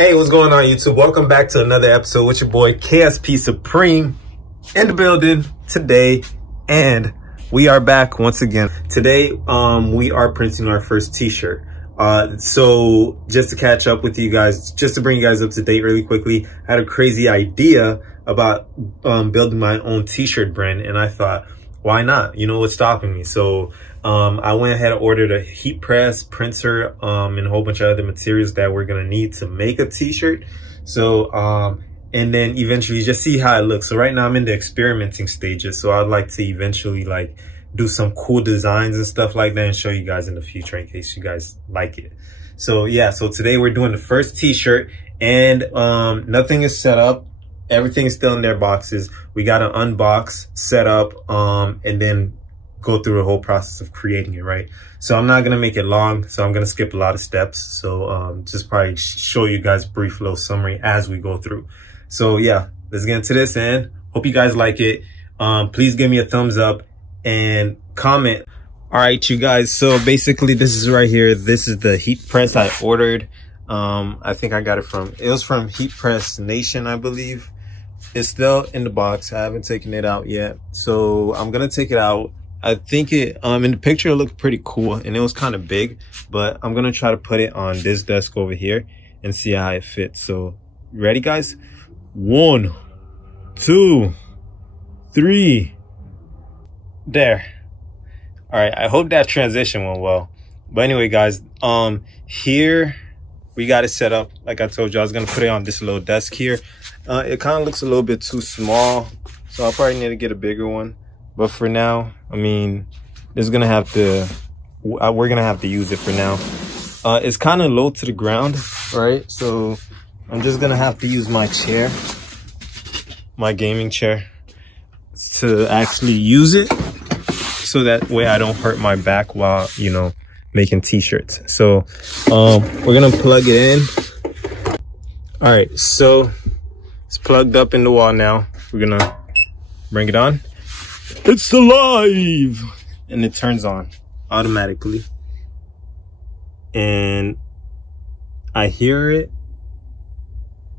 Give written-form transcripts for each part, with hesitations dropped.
Hey, what's going on, YouTube? Welcome back to another episode with your boy KSP Supreme in the building today, and we are back once again. Today, we are printing our first t-shirt. So just to catch up with you guys, just to bring you guys up to date really quickly, I had a crazy idea about building my own t-shirt brand, and I thought, why not? You know, what's stopping me? So I went ahead and ordered a heat press, printer, and a whole bunch of other materials that we're gonna need to make a t-shirt. So and then eventually just see how it looks. So right now I'm in the experimenting stages, so I'd like to eventually like do some cool designs and stuff like that and show you guys in the future in case you guys like it. So yeah, so today we're doing the first t-shirt, and nothing is set up. Everything is still in their boxes. We got to unbox, set up, and then go through the whole process of creating it, right? So I'm not going to make it long, so I'm going to skip a lot of steps. So just probably show you guys a brief little summary as we go through. So yeah, let's get into this, and hope you guys like it. Please give me a thumbs up and comment. All right, you guys, so basically this is right here. This is the heat press I ordered. I think I got it from Heat Press Nation, I believe. It's still in the box. I haven't taken it out yet, so I'm gonna take it out. I think it in the picture it looked pretty cool, and it was kind of big, but I'm gonna try to put it on this desk over here and see how it fits. So ready, guys? 1, 2, 3. There. All right, I hope that transition went well. But anyway, guys, here we got it set up. Like I told you, I was gonna put it on this little desk here. It kind of looks a little bit too small, so I'll probably need to get a bigger one. But for now, I mean, we're gonna have to use it for now. It's kind of low to the ground, right? So I'm just gonna have to use my chair, my gaming chair, to actually use it, so that way I don't hurt my back while, you know, making t-shirts. So we're gonna plug it in. All right, so it's plugged up in the wall now. We're gonna bring it on. It's alive, and it turns on automatically, and I hear it,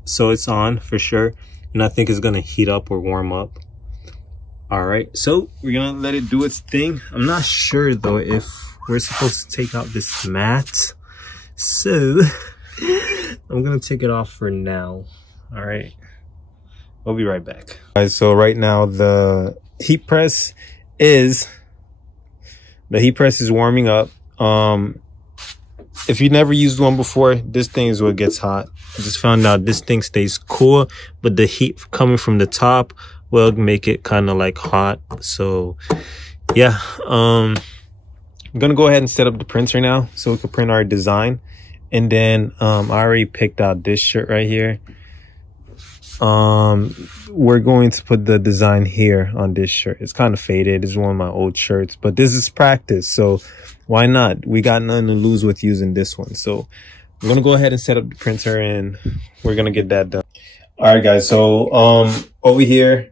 so it's on for sure. And I think it's gonna heat up or warm up. All right, so we're gonna let it do its thing. I'm not sure though if we're supposed to take out this mat, so I'm gonna take it off for now. All right, we'll be right back. All right, so right now the heat press is warming up. If you never used one before, this thing is what gets hot. I just found out this thing stays cool, but the heat coming from the top will make it kind of like hot. So yeah, I'm gonna go ahead and set up the printer now so we can print our design. And then I already picked out this shirt right here. We're going to put the design here on this shirt. It's kind of faded. It's one of my old shirts, but this is practice, so why not? We got nothing to lose with using this one. So I'm gonna go ahead and set up the printer, and we're gonna get that done. All right, guys, so over here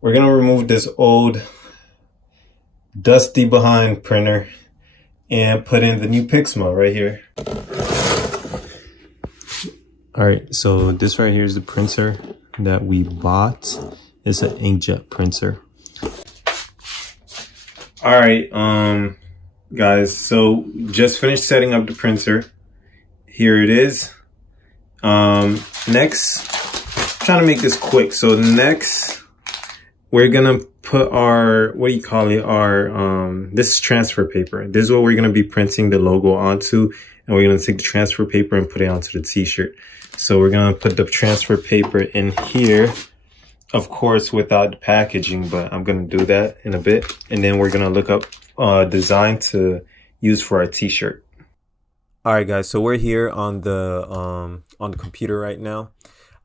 we're gonna remove this old dusty behind printer and put in the new Pixma right here. All right, so this right here is the printer that we bought. It's an inkjet printer. All right, guys, so just finished setting up the printer. Here it is. Next, I'm trying to make this quick. So next, we're gonna put our, what do you call it? Our, this is transfer paper. This is what we're gonna be printing the logo onto, and we're gonna take the transfer paper and put it onto the t-shirt. So we're gonna put the transfer paper in here, of course, without the packaging, but I'm gonna do that in a bit. And then we're gonna look up design to use for our t-shirt. All right, guys, so we're here on the computer right now.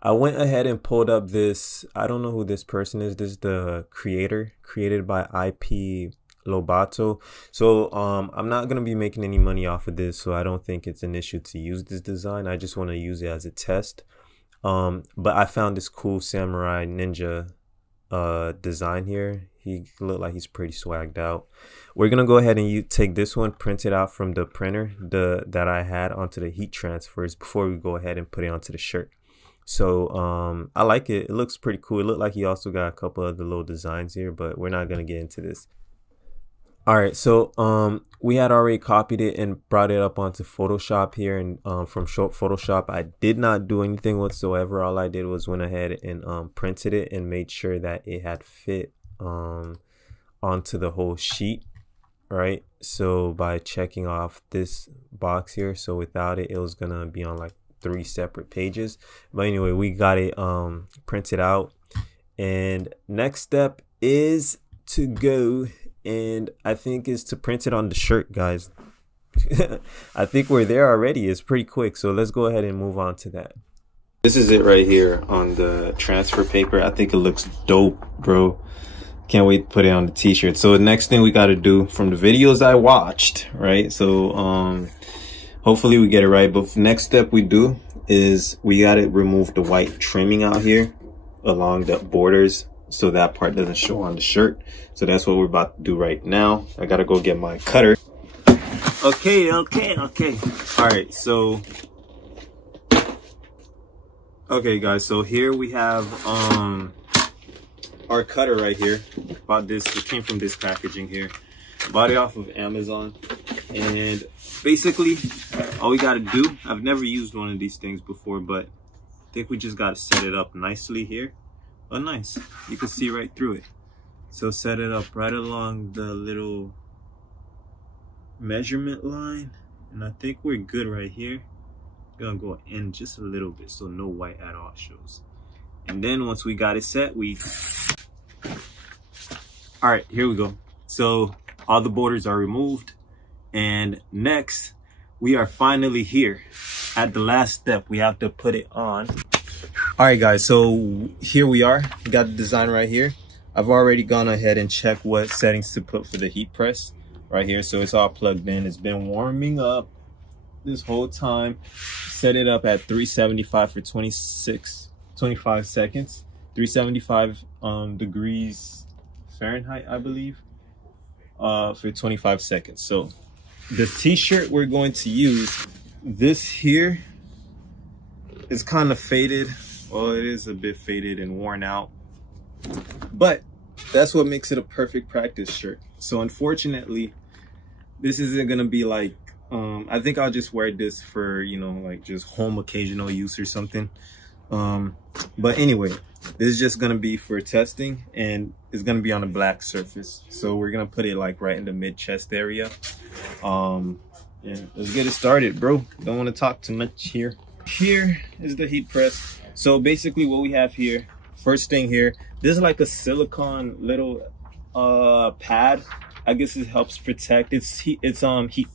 I went ahead and pulled up this, I don't know who this person is. This is the creator, created by IP Lobato. So I'm not gonna be making any money off of this, so I don't think it's an issue to use this design. I just want to use it as a test. But I found this cool samurai ninja design here. He looked like he's pretty swagged out. We're gonna go ahead and take this one, print it out from the printer that I had onto the heat transfers before we go ahead and put it onto the shirt. So I like it. It looks pretty cool. It looked like he also got a couple of the little designs here, but we're not gonna get into this. All right, so we had already copied it and brought it up onto Photoshop here, and from Photoshop I did not do anything whatsoever. All I did was went ahead and printed it and made sure that it had fit onto the whole sheet, right? So by checking off this box here, so without it, it was gonna be on like 3 separate pages. But anyway, we got it printed out, and next step is to go, and I think is to print it on the shirt, guys. I think we're there already. It's pretty quick, so let's go ahead and move on to that. This is it right here on the transfer paper. I think it looks dope, bro. Can't wait to put it on the t-shirt. So the next thing we got to do from the videos I watched, right? So hopefully we get it right. But next step we do is we got to remove the white trimming out here along the borders, so that part doesn't show on the shirt. So that's what we're about to do right now. I gotta go get my cutter. Okay. All right, so okay guys, so here we have our cutter right here. Bought this, it came from this packaging here. Bought it off of Amazon, and basically all we gotta do, I've never used one of these things before, but I think we just gotta set it up nicely here. Oh, nice. You can see right through it. So set it up right along the little measurement line. And I think we're good right here. Gonna go in just a little bit so no white at all shows. And then once we got it set, all right, here we go. So all the borders are removed. And next, we are finally here at the last step. We have to put it on. All right guys, so here we are. We got the design right here. I've already gone ahead and checked what settings to put for the heat press right here. So it's all plugged in. It's been warming up this whole time. Set it up at 375 for 25 seconds. 375 degrees Fahrenheit, I believe, for 25 seconds. So the t-shirt we're going to use, this here is kind of faded. Well, it is a bit faded and worn out, but that's what makes it a perfect practice shirt. So unfortunately, this isn't gonna be like, I think I'll just wear this for, you know, like just home occasional use or something. But anyway, this is just gonna be for testing, and it's gonna be on a black surface. So we're gonna put it like right in the mid chest area. And let's get it started, bro. Don't want to talk too much here. Here is the heat press. So basically what we have here, first thing here, this is like a silicone little pad. I guess it helps protect. It's heat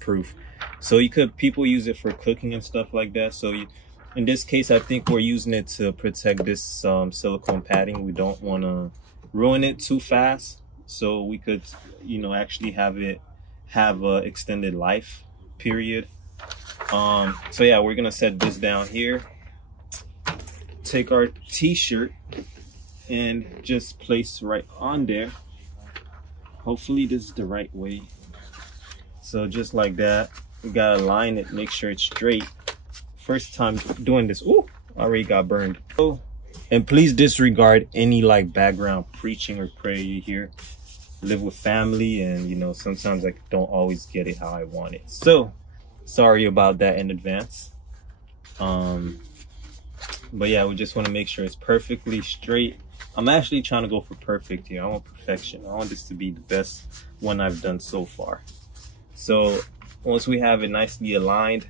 proof. So people use it for cooking and stuff like that. So in this case, I think we're using it to protect this silicone padding. We don't want to ruin it too fast. So we could, you know, actually have it have a extended life period. So yeah, we're gonna set this down here, take our t-shirt and just place right on there. Hopefully this is the right way. So just like that, we gotta line it, make sure it's straight. First time doing this, ooh, already got burned. Oh, and please disregard any like background preaching or prayer you hear. Live with family, and you know, sometimes I don't always get it how I want it. So sorry about that in advance. But yeah, we just want to make sure it's perfectly straight. I'm actually trying to go for perfect here. I want perfection. I want this to be the best one I've done so far. So once we have it nicely aligned,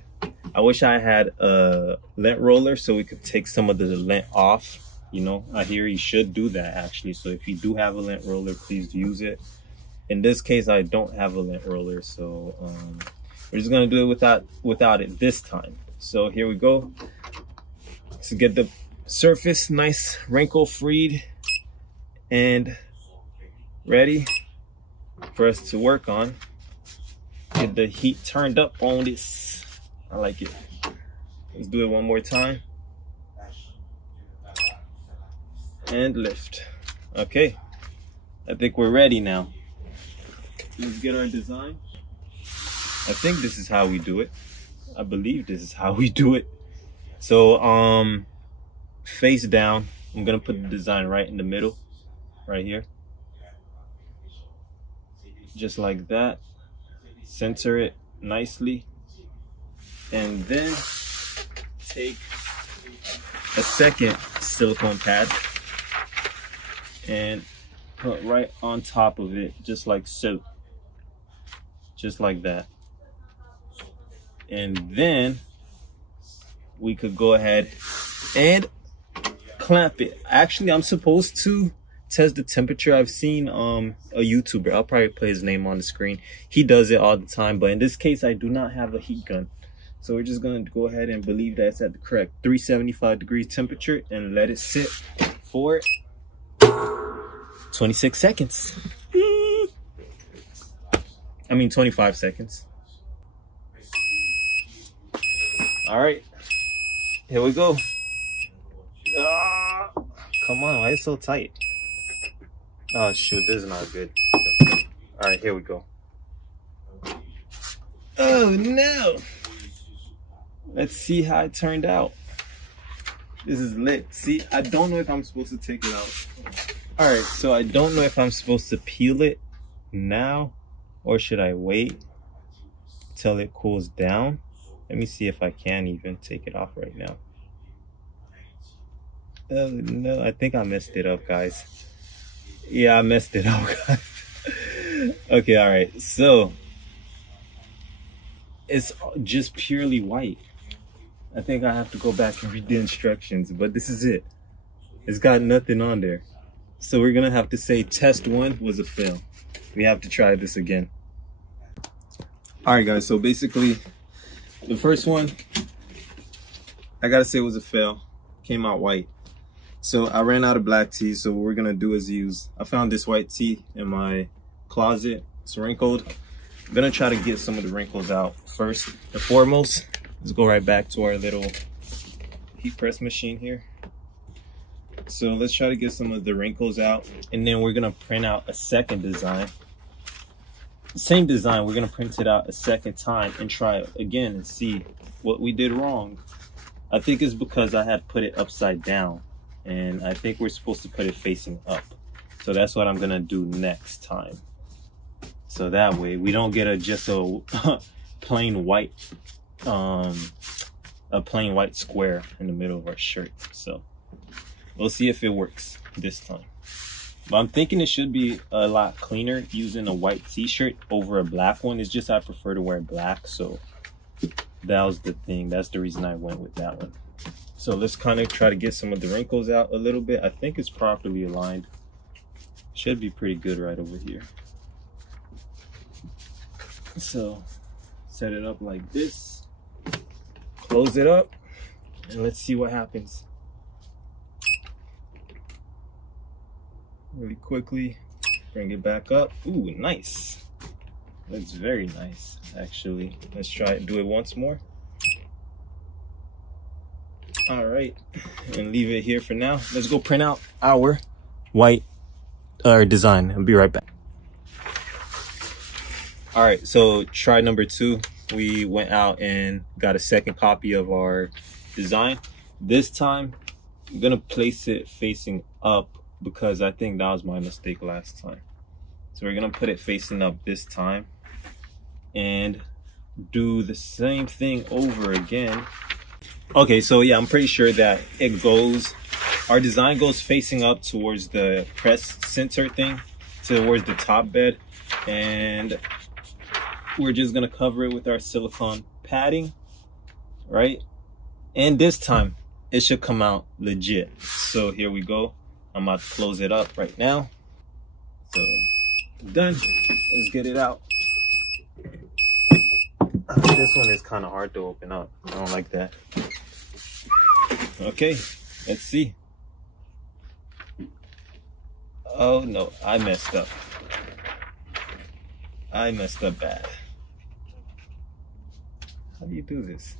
I wish I had a lint roller so we could take some of the lint off. You know, I hear you should do that actually. So if you do have a lint roller, please use it. In this case, I don't have a lint roller, so we're just gonna do it without it this time. So here we go. To get the surface nice wrinkle freed and ready for us to work on. Get the heat turned up on this. I like it. Let's do it one more time. And lift. Okay, I think we're ready now. Let's get our design. I think this is how we do it. I believe this is how we do it. So face down, I'm gonna put the design right in the middle, right here, just like that. Center it nicely, and then take a second silicone pad and put right on top of it, just like so, just like that. And then we could go ahead and clamp it. Actually, I'm supposed to test the temperature. I've seen a YouTuber, I'll probably put his name on the screen. He does it all the time, but in this case, I do not have a heat gun. So we're just gonna go ahead and believe that it's at the correct 375 degrees temperature and let it sit for 26 seconds. I mean 25 seconds. All right, here we go. Come on, why is it so tight? Oh shoot, this is not good. All right, here we go. Oh no. Let's see how it turned out. This is lit. See, I don't know if I'm supposed to take it out. All right, so I don't know if I'm supposed to peel it now or should I wait till it cools down. Let me see if I can even take it off right now. Oh no, I think I messed it up, guys. Yeah, I messed it up, guys. Okay, all right, so it's just purely white. I think I have to go back and read the instructions, but this is it. It's got nothing on there. So we're gonna have to say test 1 was a fail. We have to try this again. All right, guys, so basically the first one, I gotta say, was a fail. Came out white. So I ran out of black tea, so what we're gonna do is I found this white tea in my closet. It's wrinkled. I'm gonna try to get some of the wrinkles out first and foremost. Let's go right back to our little heat press machine here. So let's try to get some of the wrinkles out, and then we're gonna print out a second design. The same design, we're gonna print it out a second time and try it again and see what we did wrong. I think it's because I had put it upside down, and I think we're supposed to put it facing up. So that's what I'm gonna do next time. So that way we don't get just a plain white, a plain white square in the middle of our shirt. So we'll see if it works this time. But I'm thinking it should be a lot cleaner using a white t-shirt over a black one. It's just I prefer to wear black, so that was the thing. That's the reason I went with that one. So let's kind of try to get some of the wrinkles out a little bit. I think it's properly aligned. Should be pretty good right over here. So set it up like this, close it up, and let's see what happens. Really quickly, bring it back up. Ooh, nice. That's very nice, actually. Let's try it, do it once more. All right, and leave it here for now. Let's go print out our white design. I'll be right back. All right, so try number 2. We went out and got a second copy of our design. This time, I'm gonna place it facing up because I think that was my mistake last time. So we're gonna put it facing up this time and do the same thing over again. Okay, so yeah, I'm pretty sure that our design goes facing up towards the press center thing, towards the top bed, and we're just gonna cover it with our silicone padding, right? And this time it should come out legit. So here we go. I'm about to close it up right now. So done. Let's get it out. This one is kind of hard to open up. I don't like that. Okay, let's see. Oh no, I messed up. I messed up bad. How do you do this?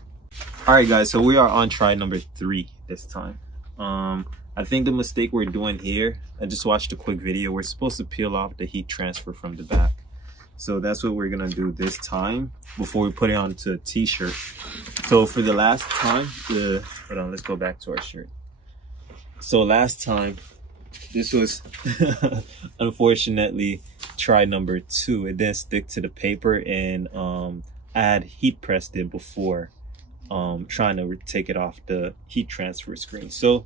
All right, guys, so we are on try number 3 this time. I think the mistake we're doing here, I just watched a quick video, we're supposed to peel off the heat transfer from the back. So that's what we're gonna do this time before we put it onto a t-shirt. So for the last time, hold on, let's go back to our shirt. So last time, this was unfortunately try number 2. It didn't stick to the paper, and I had heat pressed it before trying to take it off the heat transfer screen. So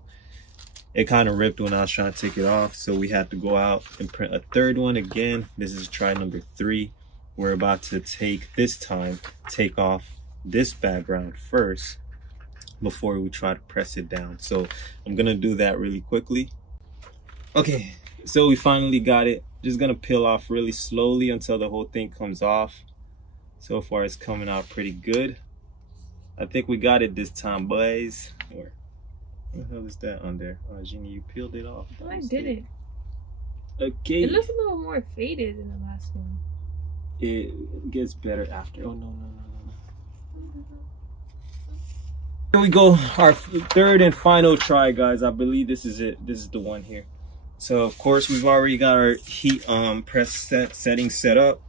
it kind of ripped when I was trying to take it off. So we had to go out and print a third one again. This is try number 3. We're about to take off this background first before we try to press it down. So I'm gonna do that really quickly. Okay, so we finally got it. Just gonna peel off really slowly until the whole thing comes off. So far it's coming out pretty good. I think we got it this time, boys. Where the hell is that on there? Oh, Jeannie, you peeled it off. No, I didn't. Okay. It looks a little more faded than the last one. It gets better after. Oh, no. Here we go, our third and final try, guys. I believe this is it. This is the one here. So of course we've already got our heat press setting set up.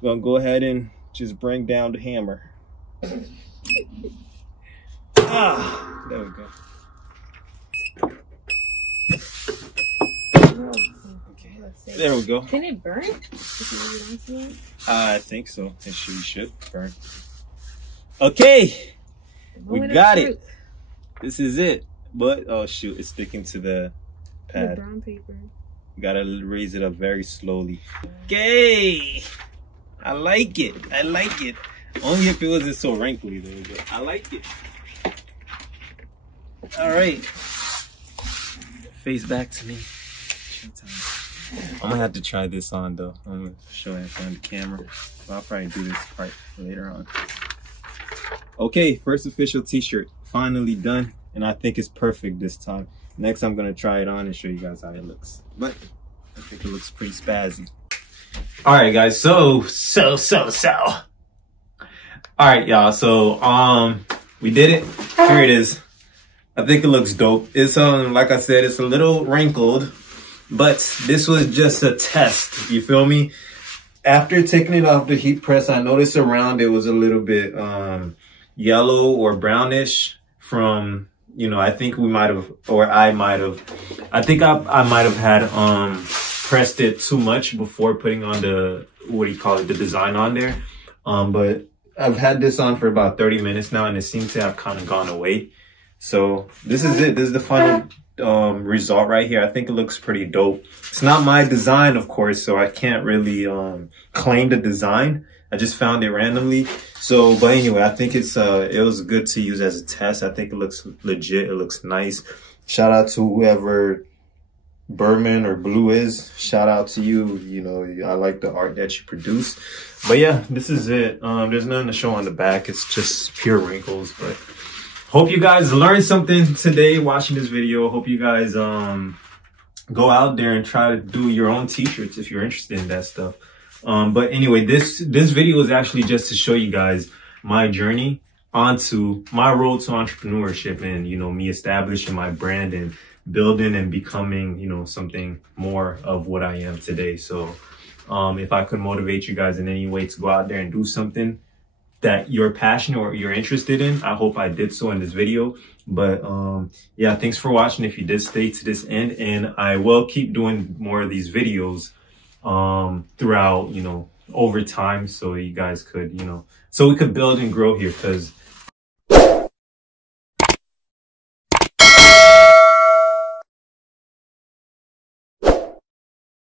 We're gonna go ahead and just bring down the hammer. There we go. Okay, there we go. Can it burn? I think so. It should burn. Okay, we got it. This is it. But oh shoot, it's sticking to the pad. The brown paper. Gotta raise it up very slowly. Okay, I like it. I like it. Only if it wasn't so wrinkly though. But I like it. All right, face back to me. I'm gonna have to try this on though. I'm gonna show it on the camera. I'll probably do this part later on. Okay, first official t-shirt finally done, and I think it's perfect this time. Next I'm gonna try it on and show you guys how it looks, but I think it looks pretty spazzy. All right guys, so all right y'all, so we did it. Here it is. I think it looks dope. It's like I said, it's a little wrinkled, but this was just a test, you feel me? After taking it off the heat press, I noticed around it was a little bit yellow or brownish from, you know, I think we might have, or I might have, I think I might have had pressed it too much before putting on the, what do you call it, the design on there. But I've had this on for about 30 minutes now, and it seems to have kind of gone away. So this is it. This is the final result right here. I think it looks pretty dope. It's not my design, of course, so I can't really claim the design. I just found it randomly. So, but anyway, I think it was good to use as a test. I think it looks legit. It looks nice. Shout out to whoever Berman or Blue is. Shout out to you. You know, I like the art that you produce. But yeah, this is it. There's nothing to show on the back. It's just pure wrinkles. But hope you guys learned something today watching this video. Hope you guys go out there and try to do your own t-shirts if you're interested in that stuff. But anyway, this video is actually just to show you guys my journey onto my road to entrepreneurship, and, you know, me establishing my brand and building and becoming, you know, something more of what I am today. So if I could motivate you guys in any way to go out there and do something that you're passionate or you're interested in, I hope I did so in this video. But yeah, thanks for watching if you did stay to this end, and I will keep doing more of these videos throughout, you know, over time, so you guys could, you know, so we could build and grow here, because